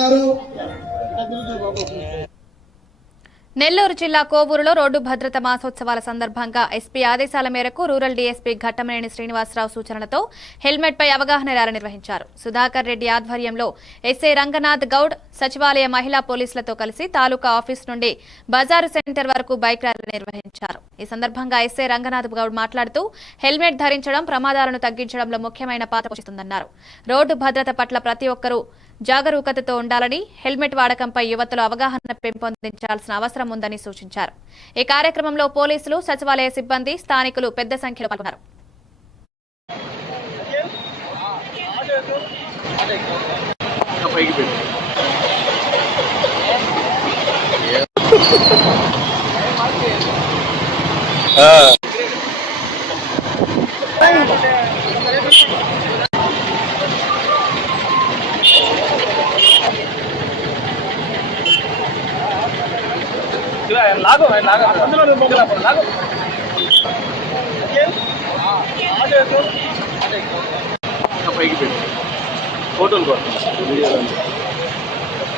గారు. నెల్లూరు జిల్లా కోవూరులో రోడ్డు భద్రత మాసోత్సవాల సందర్భంగా ఎస్పీ ఆదేశాల మేరకు రూరల్ డీఎస్పీ ఘట్టమనేని శ్రీనివాసరావు సూచనలతో హెల్మెట్ పై అవగాహన ర్యాలీ నిర్వహించారు. సుధాకర్ రెడ్డి ఆధ్వర్యంలో ఎస్ఐ రంగనాథ్ గౌడ్ సచివాలయ మహిళా పోలీసులతో కలిసి తాలూకా ఆఫీస్ నుండి బజారు సెంటర్ వరకు బైక్ ర్యాలీ నిర్వహించారు. ఈ సందర్భంగా ఎస్ఐ రంగనాథ్ గౌడ్ మాట్లాడుతూ హెల్మెట్ ధరించడం ప్రమాదాలను తగ్గించడంలో ముఖ్యమైన పాత్ర పోషిస్తుందన్నారు. రోడ్డు భద్రత పట్ల ప్రతి ఒక్కరూ జాగరూకతతో ఉండాలని హెల్మెట్ వాడకంపై యువతలో అవగాహన పెంపొందించాల్సిన అవసరం ఉందని సూచించారు. ఈ కార్యక్రమంలో పోలీసులు సచివాలయ సిబ్బంది స్థానికులు పెద్ద సంఖ్యలో పాల్గొన్నారు. లాగు లాగు. అందులో నువ్వు మొగ్గలు లాగు. పైకి పెట్టు. ఫోటోలు కొట్టు.